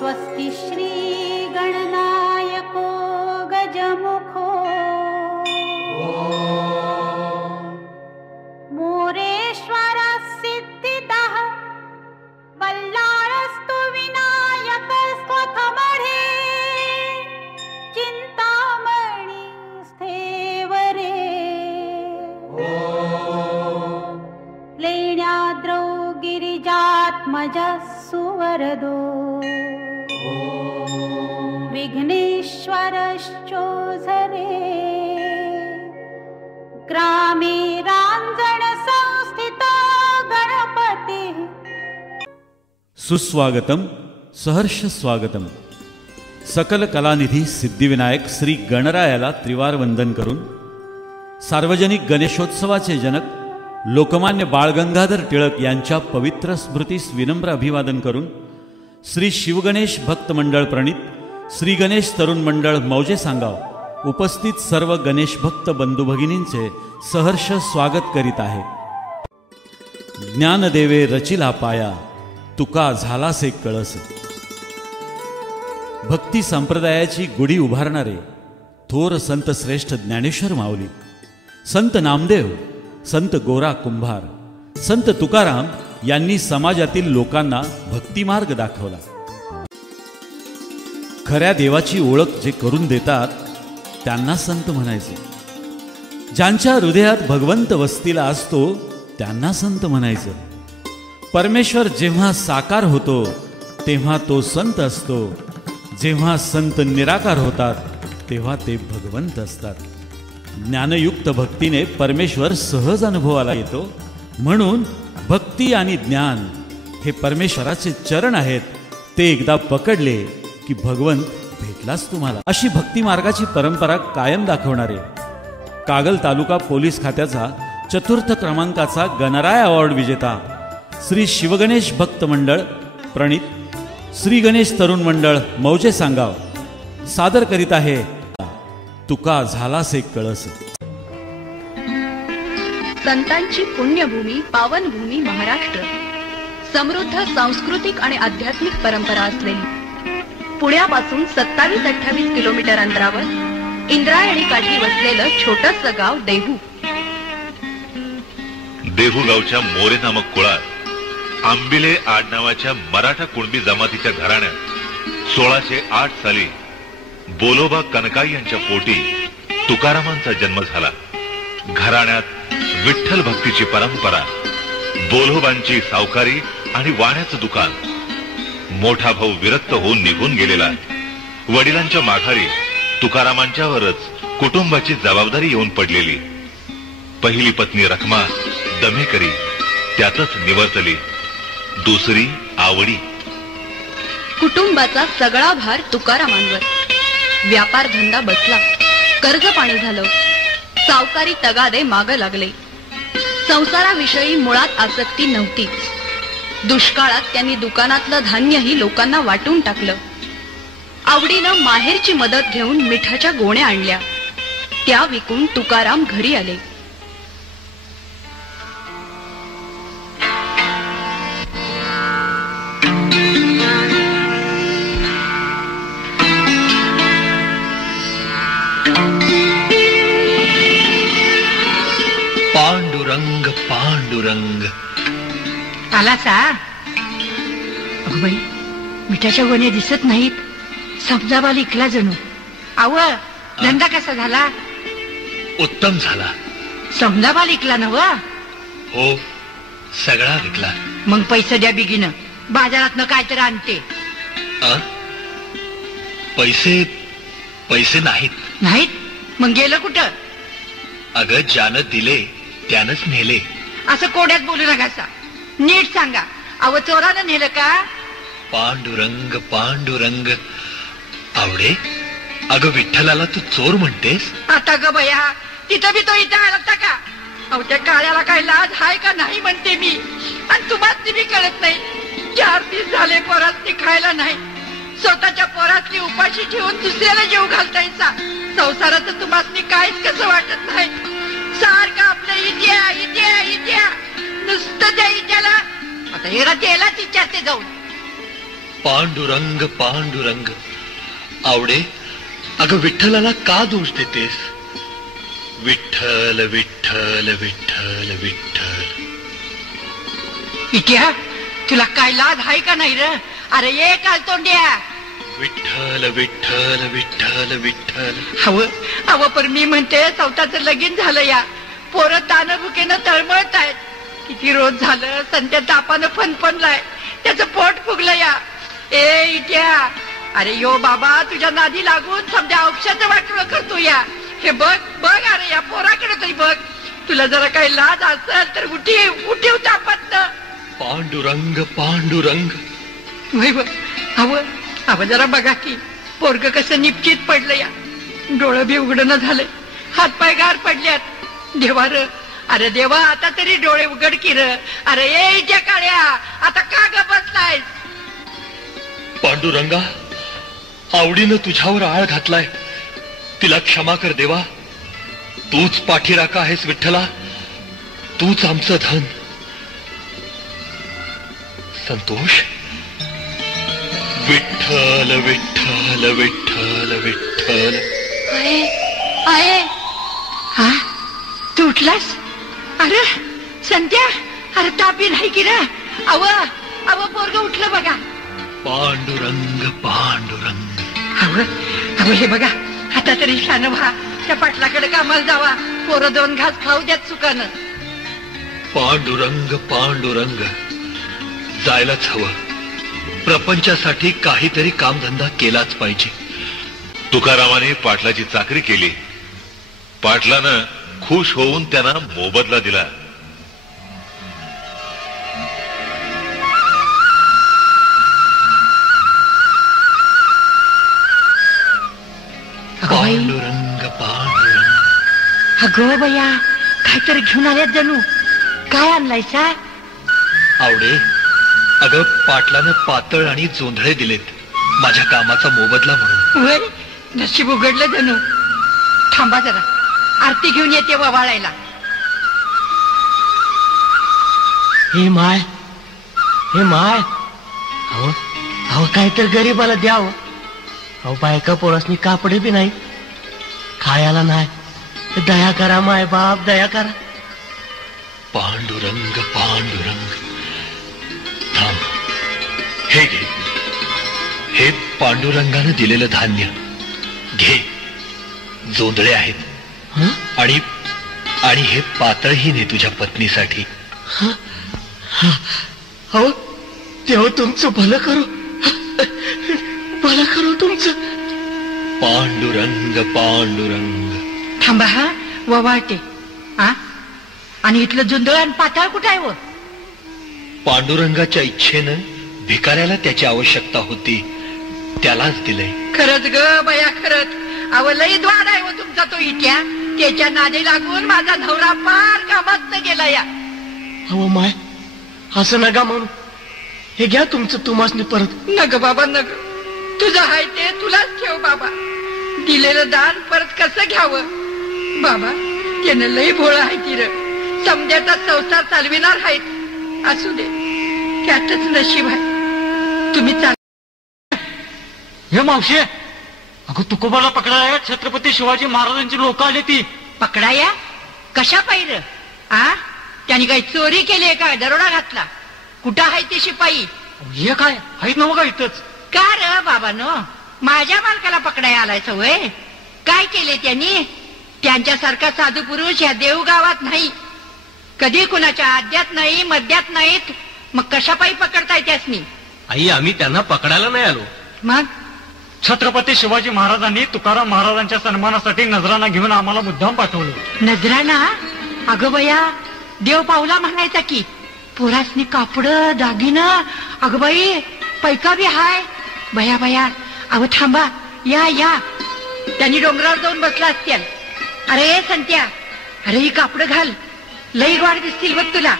स्वस्ति श्री गणनायको गजमुखो मोरेश्वर सिद्धितः बल्लाळस्तु विनायक स्वखमढे चिंतामणी स्थेवरे लेण्याद्रौ गिरिजात्मज सुवरदो विघ्नेश्वरश्चोझरे ग्रामे रांजण संस्थित गणपती। सुस्वागतम सहर्ष स्वागतम। सकल कलानिधी सिद्धिविनायक श्री गणरायाला त्रिवार वंदन करून सार्वजनिक गणेशोत्सवाचे जनक लोकमान्य बाळ गंगाधर टिळक यांच्या पवित्र स्मृतीस विनम्र अभिवादन करून श्री शिवगणेश भक्त मंडळ प्रणित श्री गणेश तरुण मंडळ मौजे सांगाव उपस्थित सर्व गणेश भक्त बंधू भगिनींचे सहर्ष स्वागत करीत आहे। ज्ञानदेवे रचिला पाया तुका झालासे कळस। भक्ती संप्रदायाची गुढी उभारणारे थोर संत श्रेष्ठ ज्ञानेश्वर माऊली, संत नामदेव, संत गोरा कुंभार, संत तुकाराम यांनी समाजातील लोकांना भक्तिमार्ग दाखवला। खऱ्या देवाची ओळख जे करून देतात त्यांना संत म्हणायचे। ज्यांच्या हृदयात भगवंत वस्तीला असतो त्यांना संत म्हणायचं। परमेश्वर जेव्हा साकार होतो तेव्हा तो संत असतो, जेव्हा संत निराकार होतात तेव्हा ते भगवंत असतात। ज्ञानयुक्त भक्तीने परमेश्वर सहज अनुभवाला येतो, म्हणून भक्ती आणि ज्ञान हे परमेश्वराचे चरण आहेत। ते एकदा पकडले की भगवंत भेटलाच तुम्हाला। अशी भक्ती मार्गाची परंपरा कायम दाखवणारे कागल तालुका पोलीस खात्याचा 4th क्रमांकाचा गणराय अवॉर्ड विजेता श्री शिवगणेश भक्त मंडळ प्रणित श्री गणेश तरुण मंडळ मौजे सांगाव सादर करीत आहे तुका झालासे कळस। संतांची पुण्यभूमी पावनभूमी महाराष्ट्र समृद्ध सांस्कृतिक आणि आध्यात्मिक परंपरा असलेली पुण्यापासून 27-28 किलोमीटर अंतरावर इंद्रायणी काठी वसलेलं छोटंसं गाव देहू। देहू गावच्या मोरे नामक कुळात आंबिले आडनावाच्या मराठा कुणबी जमातीच्या घराण्यात 1608 साली बोलोबा कनकाई यांच्या पोटी तुकारामांचा जन्म झाला। घराण्यात विठ्ठल भक्तीची परंपरा, बोलोबांची सावकारी आणि वाण्याचं दुकान। मोठा भाऊ विरक्त होऊन निघून गेलेला, वडिलांच्या माघारी तुकारामांच्यावरच कुटुंबाची जबाबदारी येऊन पडलेली। पहिली पत्नी रखमा दमेकरी त्यातच निवर्तली, दुसरी आवडी। कुटुंबाचा सगळा भार तुकारामांवर। व्यापार धंदा बसला, कर्ज पाणी झालं, सावकारी तगादे माग लागले। संसाराविषयी मुळात आसक्ती नव्हतीच। दुष्काळात त्यांनी दुकानातलं धान्यही लोकांना वाटून टाकलं। आवडीनं माहेरची मदत घेऊन मिठाच्या गोण्या आणल्या, त्या विकून तुकाराम घरी आले। पांडुरंग पांडुरंग आलासा? अगं बाई, मिठाच्या गोण्या दिसत नाहीत, समजावा लिखला जणू। आव, धंदा कसा झाला? उत्तम झाला। समजावा लिखला नव? हो, सगळा विकला। मग पैसे द्या बिगीन, बाजारातनं काय तर आणते। पैसे पैसे नाहीत। नाहीत? मग गेलं कुठं? अगं, ज्यानं दिले त्यानंच नेले। असं कोड्यात बोलू नका, नीट सांगा। अव, चोरानं नेलं का? पांडुरंग पांडुरंग आवडे, अगं विठ्ठलाला तू चोर म्हणतेस? आता ग बया, तिथं बी तो इथं आला का? अहो, त्या काळ्याला काय लाज हाय का नाही म्हणते मी, आणि तुम्हाला बी कळत नाही। 4 दिवस झाले पोरातनी खायला नाही, स्वतःच्या पोरातली उपाशी ठेवून दुसऱ्याला जेव घालतायचा। संसाराचं तुम्हाला काहीच कसं वाटत नाही, सारखं आपलं इद्या इद्या इद्या नुसतं त्या इद्याला। आता हेरा त्यालाच विचारते जाऊन, पांडुरंग पांडुरंग. आवडे, अगं विठ्ठलाला का दोष देतेस? विठ्ठल विठ्ठल विठ्ठल विठ्ठल. इट्या, तुला काय लाज आहे का नाही र? अरे ये काल तोंड्या. विठ्ठल विठ्ठल विठ्ठल विठ्ठल. हवं पण मी म्हणते चौथाचं लगीन झालं या. पोरं तानं भुकेनं तळमळत आहेत. किती रोज झालं संत्या तापानं फनफनलाय. त्याचं पोट फुगलं या. ए इट्या, अरे यो बाबा तुझ्या नादी लागून समजा औषधाचं वाटलं करतो या. हे बघ बघ, अरे या पोराकडे तरी बघ. तुला जरा काही लाज असेल तर उठीव तापत. पांडुरंग पांडुरंग. हवं जरा बघा की पोरग कसं निपचित पडलं या. डोळं बी उघडणं झालंय, हातपाय गार पडल्यात. देवा र, अरे देवा आता तरी डोळे उघड की र. अरे ये इट्या काळ्या, आता का ग बसलाय? पांडुरंगा, आवडीनं तुझ्यावर आळ घातलाय, तिला क्षमा कर देवा. तूच पाठीराखा आहेस विठ्ठला, तूच आमचं धन. संतोष. विठ्ठल विठ्ठल विठ्ठल विठ्ठल. आहे हा, तू उठलास? अरे संत्या, अरे तापी नाही की र? अव पोरग उठलं बघा. पांडुरंग पांडुरंग. अव हे बघा, आता तरी शान व्हा. त्या पाटलाकडे कामाला जावा. पोरं 2 घास खाऊ द्यात चुकानं. पांडुरंग पांडुरंग. जायलाच हवं. प्रपंचासाठी काहीतरी कामधंदा केलाच पाहिजे. तुकारामाने पाटलाची चाकरी केली. पाटलानं खुश होऊन त्यांना मोबदला दिला. पांडुरंग पांडुरंग. अगो बया, काहीतरी घेऊन आल्यात जणू. काय आणलाय सा? आवडे, अगं पाटलानं पातळ आणि जोंधळे दिलेत माझ्या कामाचा मोबदला म्हणून. वय, नशीब उघडलं जणू. थांबा जरा, आरती घेऊन येते ववाळायला. हे माय, हे माय, अहो काय तर गरीबाला द्यावं. अहो बायका पोरासनी कापडे बी नाही, खायला नाही. दया करा माय बाप, दया करा. पांडुरंग पांडुरंग. थांब, हे घे. हे पांडुरंगानं दिलेलं धान्य घे. जोंधळे आहेत. आणि हे पातळही ने तुझ्या पत्नीसाठी. हो तेव्हा तुमचं भलं करू, भलं करू तुमचं. पांडुरंग पांडुरंग. थांबा हा, ववाळते. आणि इथलं जुंदळ आणि पाताळ कुठं आहे? व पांडुरंगाच्या इच्छेनं भिकाऱ्याला त्याची आवश्यकता होती, त्यालाच दिलंय. खरंच ग बया, खरंच. अव लई द्वार आहे व तुमचा तो इट्या. त्याच्या नादी लागून माझा नवरा पार कामात गेला या. अहो माय, असं नका म्हणून. हे घ्या तुमचं तुम्हासनी परत. नग बाबा नग, तुझं आहे ते तुलाच ठेव बाबा. दिलेलं दान परत कसं घ्यावं बाबा? त्यानं लई भोळ आहे ती र. समद्याचा संसार चालविणार आहेत. असू दे, त्यातच नशीब आहे. तुम्ही हे मावशी, अगं तुकोबाला पकडाया छत्रपती शिवाजी महाराजांची लोक आली. ती पकडाया कशा पाहिजे? त्यांनी काही चोरी केली का? दरोडा घातला? कुठं आहे ते शिपाई? हे काय आहेत नव का इथंच? का र बाबा नो, माझ्या मालकाला पकडाया आलाय सवय? काय केले त्यांनी? त्यांच्यासारखा साधू पुरुष या देवगावात नाही. कधी कुणाच्या आद्यात नाही, मध्यात नाहीत. मग कशा पायी पकडताय त्यासनी? आई, आम्ही त्यांना पकडायला नाही आलो. मग छत्रपती शिवाजी महाराजांनी तुकाराम महाराजांच्या सन्मानासाठी नजराना घेऊन आम्हाला मुद्दाम पाठवलं. नजराना? अगं बया, देव पावला म्हणायचा की. पोरासनी कापड दागिनं, अगं बाई पैका बी हाय. बया बया, अव थांबा, या या. त्यांनी डोंगरावर जाऊन बसला असतील. अरे संत्या, अरे ही कापड घाल, लई गोड दिसतील बघ तुला.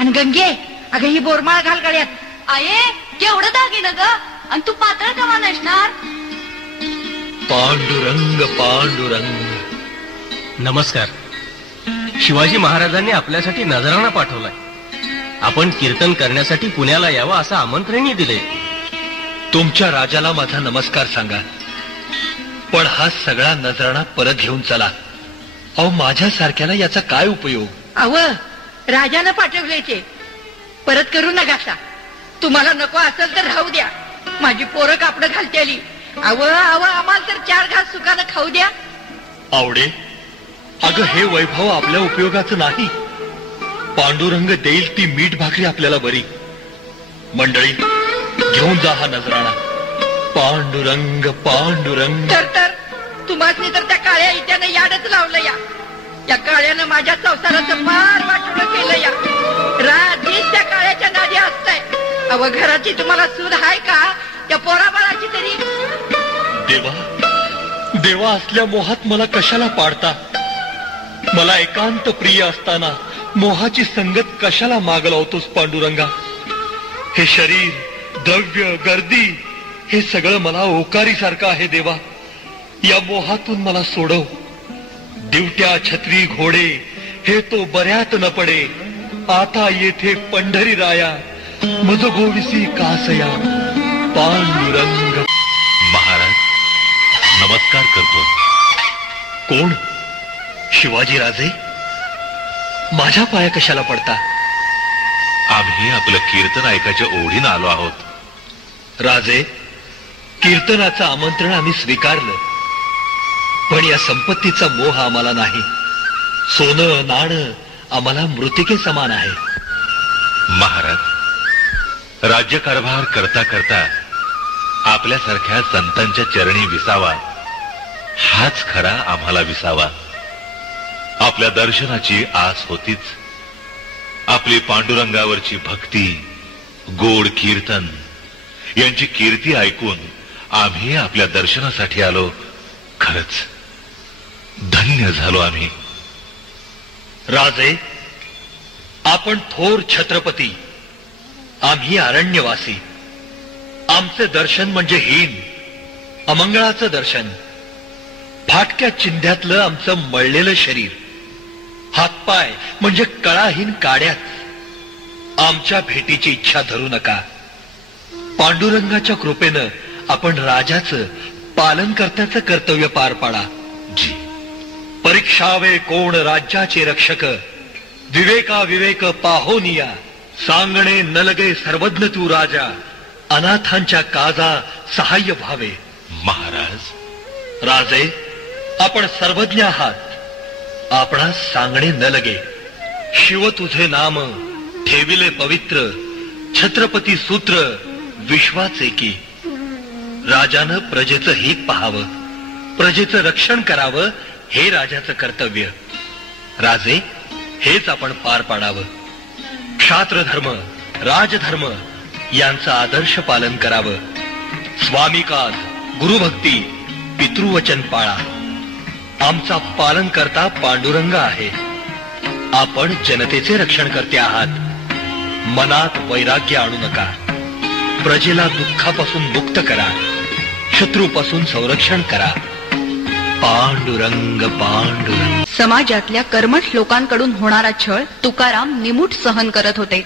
आणि गंगे, अगं ही बोरमाळ घाल गळ्यात. आये केवढं दागिनं ग, आणि तू पातळ कवा नसणार? पांडुरंग पांडुरंग. नमस्कार. शिवाजी महाराजांनी आपल्यासाठी नजराना पाठवलाय. आपण कीर्तन करण्यासाठी पुण्याला यावं असं आमंत्रणही दिले. तुमच्या राजाला माझा नमस्कार सांगा, पण हा सगळा नजराणा परत घेऊन चला. अहो माझ्यासारख्याला याचा काय उपयोग? अव राजानं पाठवल्याचे परत करू नका. तुम्हाला नको असेल तर राहू द्या. माझी पोरं कापडं घालते आली. अव आम्हाला तर 4 घास सुखानं खाऊ द्या. आवडे, अगं हे वैभव आपल्या उपयोगाचं नाही. पांडुरंग देईल ती मीठ भाकरी आपल्याला बरी. मंडळी, घेऊन जा हा नजराणा. पांडुरंग पांडुरंग. तर तुम्हाला तर त्या काळ्या इत्यानं याडच लावलं. या काळ्यानं माझ्या संसाराचं फार वाटोळं केलं. या राधीच त्या काळ्याच्या नादी असतंय. अव घराची तुम्हाला सूद आहे का? त्या पोराबाळाची तरी. देवा असल्या मोहात मला कशाला पाडता? मला एकांत प्रिय असताना मोहाची संगत कशाला माग लावतोस पांडुरंगा? हे शरीर, द्रव्य, गर्दी हे सगळं मला ओकारी सारखं आहे देवा. या मोहातून मला सोडव. दिवट्या, छत्री, घोडे हे तो बऱ्यात न पडे. आता येथे पंढरी राया मज गोविसी कासया. पांडुरंग. महाराज नमस्कार करतो. कोण? शिवाजी राजे? माझ्या पाया कशाला पडता? आम्ही आपलं कीर्तन ऐकायच्या ओढीनं आलो आहोत. राजे, कीर्तनाचं आमंत्रण आम्ही स्वीकारलं, पण या संपत्तीचा मोह आम्हाला नाही. सोनं नाणं आम्हाला मृतिके समान आहे. महाराज, राज्यकारभार करता करता आपल्यासारख्या संतांच्या चरणी विसावा हाच खरा आम्हाला विसावा. आपल्या दर्शनाची आस होतीच. आपली पांडुरंगावरची भक्ती, गोड कीर्तन यांची कीर्ती ऐकून आम्ही आपल्या दर्शनासाठी आलो. खरंच धन्य झालो आम्ही. राजे, आपण थोर छत्रपती, आम्ही अरण्यवासी. आमचे दर्शन म्हणजे हीन, अमंगळाचं दर्शन. फाटक्या चिंध्यातलं आमचं मळलेलं शरीर, हातपाय म्हणजे कळाहीन काड्यात. आमच्या भेटीची इच्छा धरू नका. पांडुरंगाच्या कृपेनं आपण राजाचं पालनकर्त्याचं कर्तव्य पार पाडा. जी. परीक्षावे कोण राज्याचे रक्षक, विवेका विवेक पाहोनिया. सांगणे न लगे सर्वज्ञ तू राजा, अनाथांच्या काजा सहाय्य व्हावे. महाराज. राजे, आपण सर्वज्ञ आहात, आपणास सांगणे न लगे. शिव तुझे नाम ठेविले पवित्र, छत्रपती सूत्र विश्वाचे की. राजानं प्रजेचं हित पाहावं, प्रजेचं रक्षण करावं हे राजाचं कर्तव्य. राजे, हेच आपण पार पाडावं. क्षात्रधर्म, राजधर्म यांचं आदर्श पालन करावं. स्वामिकाज, गुरुभक्ती, पितृवचन पाळा. आमचा पालन करता पांडुरंग आहे. आपण जनतेचे रक्षण करते आहात. मनात वैराग्य आणू नका. प्रजेला दुःखापासून मुक्त करा, शत्रूपासून संरक्षण करा. पांडुरंग पांडुरंग. समाजातल्या कर्मठ लोकांकडून होणारा छळ तुकाराम निमूट सहन करत होते.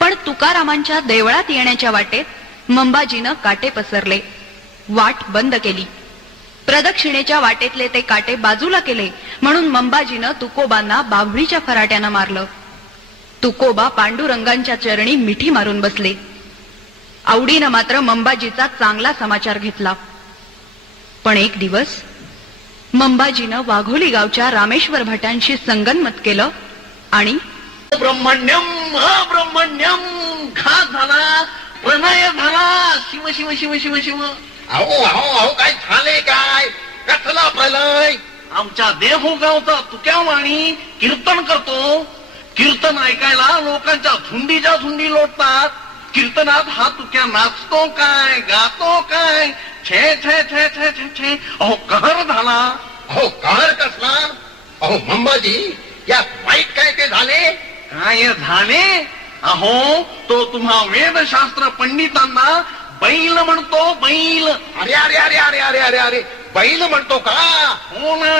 पण तुकारामांच्या देवळात येण्याच्या वाटेत मंबाजीनं काटे पसरले. वाट बंद केली. प्रदक्षिणेच्या वाटेतले ते काटे बाजूला केले म्हणून मंबाजीनं तुकोबांना बाभळीच्या फराट्यानं मारलं. तुकोबा पांडुरंगांच्या चरणी मिठी मारून बसले. आवडीनं मात्र मंबाजीचा चांगला समाचार घेतला. पण एक दिवस मंबाजीनं वाघोली गावच्या रामेश्वर भटांशी संगनमत केलं आणि ब्रह्मण्यम अब्रह्मण्यम घात झाला, प्रणय झाला. शिव शिव शिव शिव शिव. अहो अहो अहो, काय झाले? काय कसला प्रलय? आमच्या देहूगावचा तुक्या वाणी कीर्तन करतो. कीर्तन ऐकायला लोकांच्या झुंडीच्या झुंडी लोटतात. कीर्तनात हा तुक्या नाचतो काय, गातो काय? छे छे छे छे छे छे. अहो कहर झाला. अहो कहर कसला? अहो मंबाजी, यात वाईट काय ते झाले? काय झाले? अहो तो तुम्हा वेदशास्त्र पंडितांना बैल म्हणतो. बैल. अरे अरे अरे अरे अरे अरे अरे, बैल म्हणतो का? हो ना.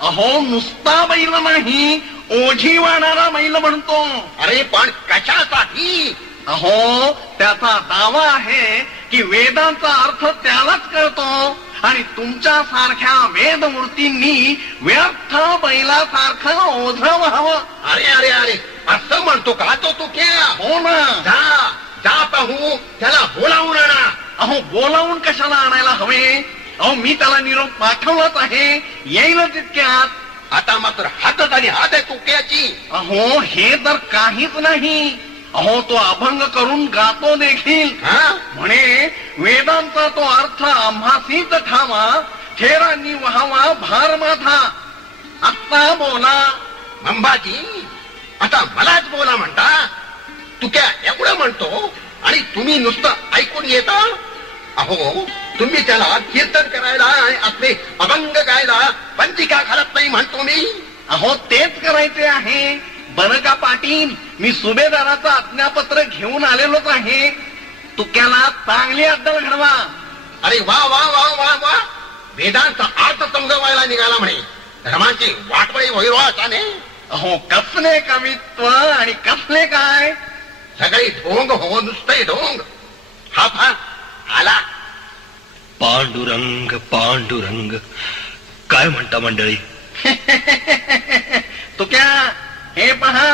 अहो नुसता बैल नाही, ओझी वाणारा बैल म्हणतो. अरे पण कशासाठी? अहो त्याचा दावा आहे की वेदांचा अर्थ त्यालाच कळतो आणि तुमच्या सारख्या वेदमूर्तींनी व्यर्थ बैलासारखं ओझ व्हावं. अरे अरे अरे असं म्हणतो का तो तू क्या? हो ना. जा जा पाहू, त्याला बोलावून आणा. अहो बोलावून कशाला आणायला हवे? अहो मी त्याला निरोप पाठवलाच आहे, येईल तितक्यात. आता मात्र हातच आणि हात आहे तुक्याची. अहो हे तर काहीच नाही. अहो तो अभंग करून गातो देखील. म्हणे वेदांचा तो अर्थ आम्हासीच ठावा, थेरांनी व्हावा भार माझा. आत्ता बोला. मंबाजी आता मलाच बोला म्हणता? तू क्या एवढं म्हणतो आणि तुम्ही नुसतं ऐकून येता? अहो तुम्ही त्याला कीर्तन करायला आणि आपले अभंग गायला पंचिका घालत नाही म्हणतो मी. अहो तेच करायचे आहे. बरं का पाटील, मी सुभेदाराचं आज्ञापत्र घेऊन आलेलोच आहे. तुक्याला चांगली अद्दल घडवा. अरे वा वा वा वा वा, वेदांचा अर्थ समजवायला निघाला म्हणे. धर्मांची वाटवळी वैरवाचाने. अहो कसले कवित्व आणि कसले काय, सगळी ढोंग हो, नुसते ढोंग. हा पहा आला. पांडुरंग पांडुरंग काय म्हणता मंडळी? तुक्या हे पहा,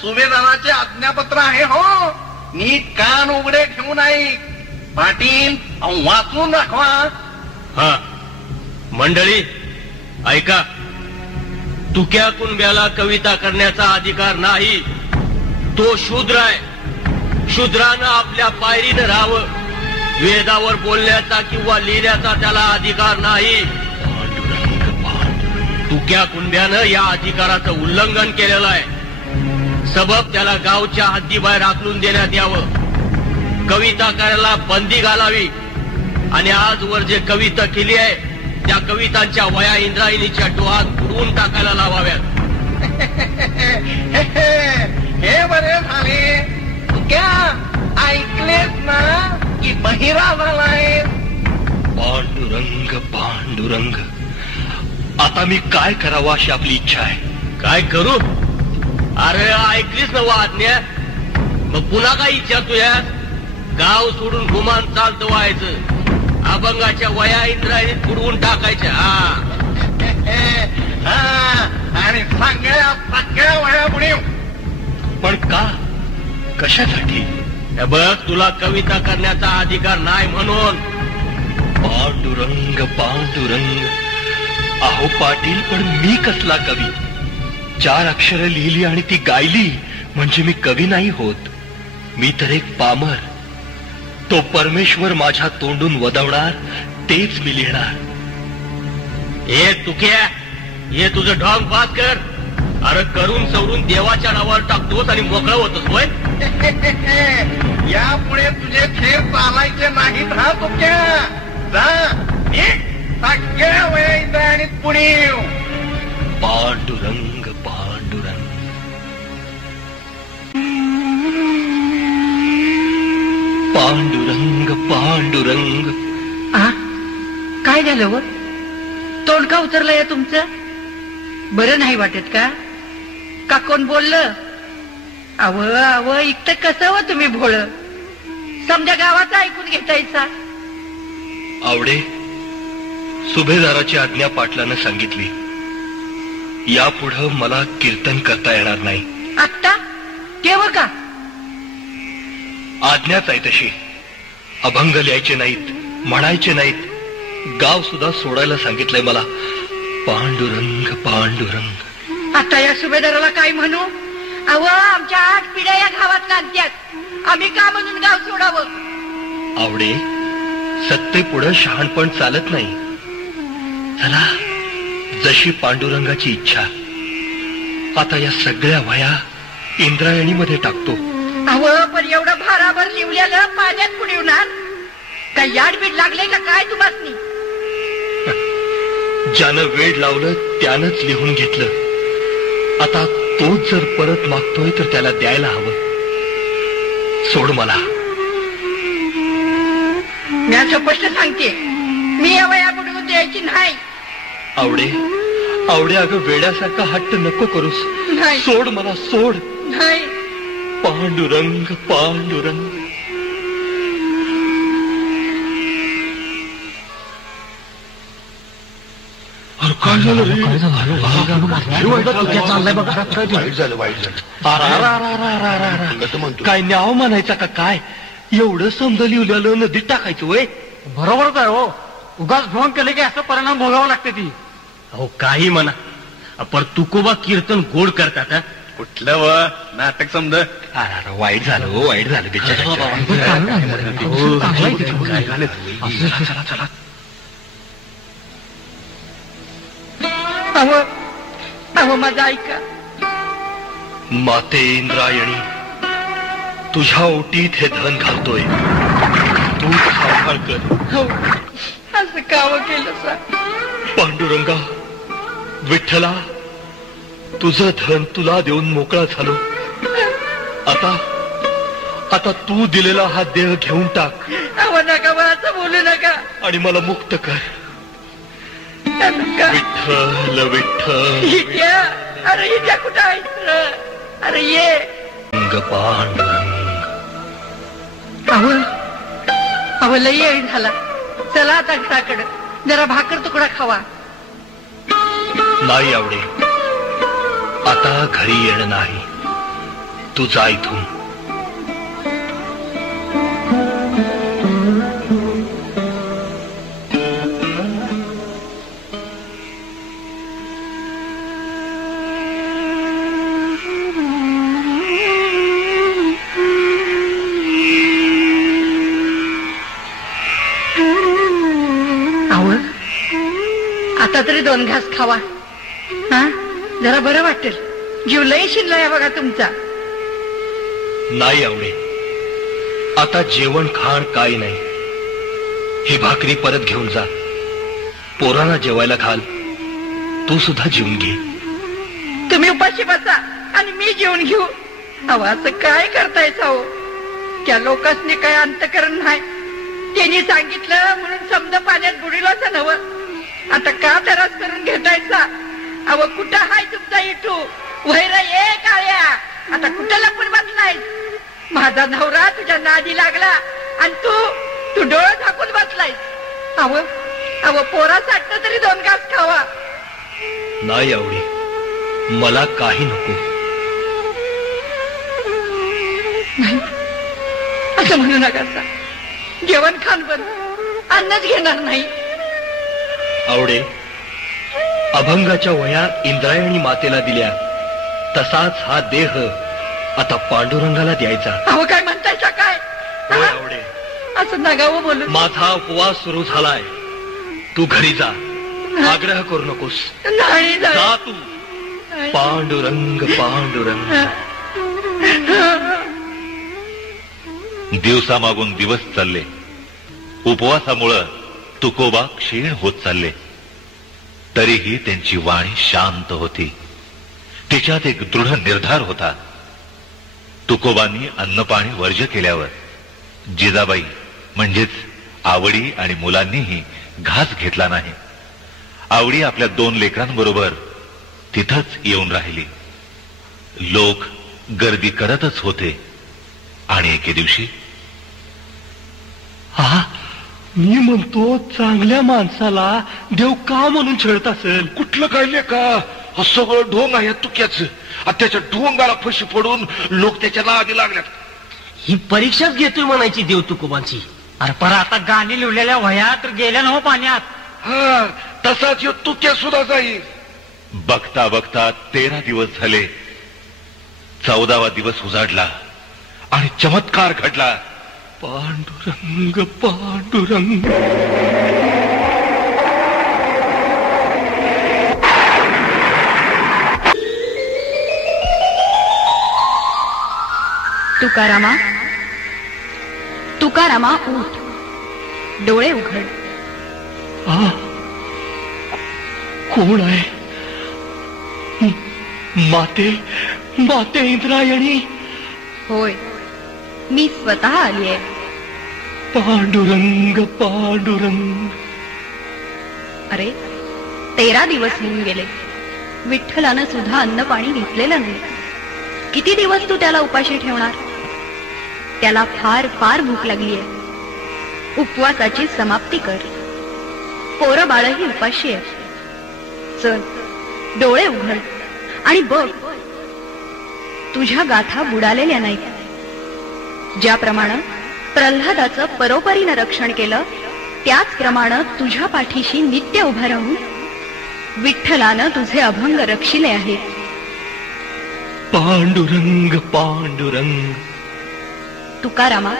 सुभेदाराचे आज्ञापत्र आहे हो. नीट कान उघडे ठेवून ऐक. पाटील वाचून दाखवा. हा मंडळी ऐका. तुक्या कुणब्याला कविता करण्याचा अधिकार नाही. तो शूद्र आहे. शूद्रानं आपल्या पायरीनं राहावं. वेदावर बोलण्याचा किंवा लिहिण्याचा त्याला अधिकार नाही. तुक्या कुणब्यानं या अधिकाराचं उल्लंघन केलेलं आहे. सबब त्याला गावच्या हद्दीबाहेर हाकलून देण्यात यावं. कविता करायला बंदी घालावी आणि आजवर जे कविता केली आहे त्या कवितांच्या वया इंद्रायणीच्या डोहात बुडवून टाकायला लावाव्यात. हे बरे झाले. तुक्या ऐकलेस ना की बहिरा झालाय. पांडुरंग पांडुरंग आता मी काय करावं अशी आपली इच्छा आहे. काय करू? अरे ऐकलीस ना आज्ञा, मग पुन्हा काय विचारतोय? गाव सोडून गुमान चालतं व्हायचं. अभंगाच्या वया इंद्रायणीत बुडवून टाकायच्या. आणि सगळ्या वया बुडीव. पण का? कशासाठी? बघ, तुला कविता करण्याचा अधिकार नाही म्हणून. पांडुरंग पांडुरंग अहो पाटील, पण मी कसला कवी? 4 अक्षरं लिहिली आणि ती गायली म्हणजे मी कवी नाही होत. मी तर एक पामर. तो परमेश्वर माझ्या तोंडून वदवणार तेच मी लिहिणार. हे तुक्या, हे तुझं ढोंग पास कर. अरे करून सवरून देवाच्या नावावर टाकतोस आणि मोकळं होतोस होय. यापुढे तुझे खेळ चालायचे नाहीत हा तुक्या. जा सगळ्या वया इंद्रायणीत पुढीव. पांडुरंग पांडुरंग पांडुरंग पांडुरंग. काय झालं व? तोंड का उतरलं या तुमचं? बरं नाही वाटत का? का कोण बोललं? अव इतकं कसं व तुम्ही भोळ? समजा गावाचं ऐकून घेतायचा. आवडे, सुभेदाराची आज्ञा पाटलानं सांगितली. यापुढं मला कीर्तन करता येणार नाही. आत्ता केव्हा का? आज्ञाच आहे तशी. अभंग लिहायचे नाहीत, म्हणायचे नाहीत. गाव सुद्धा सोडायला सांगितलंय मला. पांडुरंग पांडुरंग. आता या सुभेदाराला काय म्हणू? अव आमच्या 8 पिढ्या या गावात नांदत्यात. आम्ही का म्हणून गाव सोडावं? आवडे, सत्तेपुढं शहाणपण चालत नाही. चला, जशी पांडुरंगाची इच्छा. आता या सगळ्या वया इंद्रायणीमध्ये टाकतो. अव पण एवढं भाराभर लिवल्याला पाण्यात पुढवणार काय? याडबीड लागले का काय तुम्हासनी? ज्यानं वेड लावलं त्यानंच लिहून घेतलं. आता तोच जर परत मागतोय तर त्याला द्यायला हवं. सोड मला. मी स्पष्ट सांगते, मी या वया बुडवून द्यायची नाही. आवडे आवडे, अगं वेड्यासारखा हट्ट नको करूस. नाही. सोड मला, सोड. नाही. पांडुरंग पांडुरंग. काय न्याव म्हणायचा का काय? एवढं समज लिहिलेलं नदीत टाकायचं वय? बरोबरच आहे हो. उगाच ढोंग केले की असं परिणाम भोगावं लागते ती. अहो काही म्हणा, पर तुकोबा कीर्तन गोड करतात. कुठलं व नाटक समज. अरे वाईट झालं हो, वाईट झालं बिचारा. चला चला. अहो माझा ऐका. माते इंद्रायणी, तुझ्या ओटीत हे धन घालतोय, तू सांभाळ कर. असं कावं केलं सा? पांडुरंगा, विठ्ठला, तुझं धन तुला देऊन मोकळा झालो. आता तू दिलेला हा देह घेऊन टाक. अहो नका बा, असं बोलू नका. आणि मला मुक्त कर. विठ्ठल विठ्ठल. इत्या, अरे इत्या कुठं आहेस? अरे ये. पांडुरंग. अहो लई येळ झाला. चला आता घराकडे, जरा भाकर तुकडा खावा. नाही आवडे, आता घरी येणं नाही. तू जा इथून. आता तरी 2 घास खावा. हा, जरा बरं वाटेल. जीव लई शिरलाय बघा तुमचा. नाही आवडे, आता जेवण खाण काही नाही. ही भाकरी परत घेऊन जा. पोरांना जेवायला घाल. तू सुद्धा जेवून घे. तुम्ही उपाशी बसा आणि मी जेवून घेऊ. अहो असं काय करतायचा हो? त्या लोकांनी काय अंतकरण नाही. त्यांनी सांगितलं म्हणून समजा पाण्यात बुडीलाच नवं. आता का त्रास करून घेतायचा? अहो कुठं हाय तुमचा इटू? वैर ये काळ्या, आता कुठं लपून बसलाय? माझा नवरा तुझ्या नादी लागला आणि तू डोळं झाकून बसलाय. अहो पोरासाठी तरी 2 घास खावा. नाही आवडी, मला काही नको. नाही असं म्हणू नका. जेवण खाण पण अन्नच घेणार नाही. आवडे, अभंगाच्या वह्या इंद्रायणी मातेला दिल्या तसाच हा देह आता पांडुरंगाला द्यायचा. अहो काय म्हणतायचा काय? होय आवडे, असं नगावं बोलू. माझा उपवास सुरू झालाय. तू घरी जा. आग्रह करू नकोस. नाही जा तू. पांडुरंग पांडुरंग. दिवसामागून दिवस चालले. उपवासामुळं तुकोबा क्षीण होत चालले. तरीही त्यांची वाणी शांत होती. तिच्यात एक दृढ निर्धार होता. तुकोबांनी अन्नपाणी वर्ज्य केल्यावर जिजाबाई म्हणजेच आवडी आणि मुलांनीही घास घेतला नाही. आवडी आपल्या 2 लेकरांबरोबर तिथंच येऊन राहिली. लोक गर्दी करतच होते. आणि एके दिवशी, मी म्हणतो, चांगल्या माणसाला देव का म्हणून छळत असेल? कुठलं काय का सगळं ढोंग आहे तुक्याच. त्याच्या ढोंगाला फशी पडून लोक त्याच्या नादी लागल्यात. ही परीक्षाच घेतोय म्हणायची देव तुकोबांची. अरे पर आता गाणी लिहिलेल्या वह्या तर गेल्या ना हो पाण्यात. हा, तसाच तुक्या सुद्धा जाईल. बघता बघता 13 दिवस झाले. 14वा दिवस उजाडला आणि चमत्कार घडला. पांडुरंग पांडुरंग. तुकारामा, तुकारामा उठ, डोळे उघड. कोण आहे? माते, माते इंद्रायणी. होय, मी स्वतः आली आहे. पांडुरंग पांडुरंग. अरे 13 दिवस होऊन गेले. विठ्ठलानं सुद्धा अन्न पाणी घेतलेलं नाही. किती दिवस तू त्याला उपाशी ठेवणार? त्याला फार फार भूक लागली आहे. उपवासाची समाप्ती कर. पोरं बाळही उपाशी आहे. चल, डोळे उघड आणि बघ, तुझ्या गाथा बुडालेल्या नाहीत. ज्याप्रमाणे प्रल्हादाचं परोपरीनं रक्षण केलं, त्याचप्रमाणे तुझ्या पाठीशी नित्य उभं राहून विठ्ठलानं तुझे अभंग रक्षिले आहेत. पांडुरंग पांडुरंग. तुकारामा,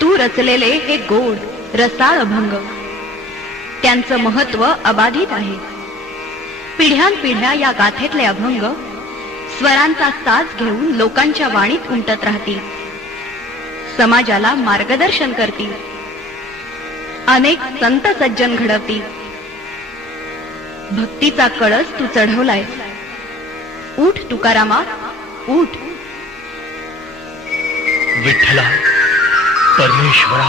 तू रचलेले हे गोड रसाळ अभंग, त्यांचं महत्व अबाधित आहे. पिढ्यानपिढ्या या गाथेतले अभंग स्वरांचा साज घेऊन लोकांच्या वाणीत उमटत राहतील, समाजाला मार्गदर्शन करतील, अनेक संत सज्जन घडवतील. भक्तीचा कळस तू चढवलाय. उठ तुकारामा, उठ. विठ्ठला, परमेश्वरा,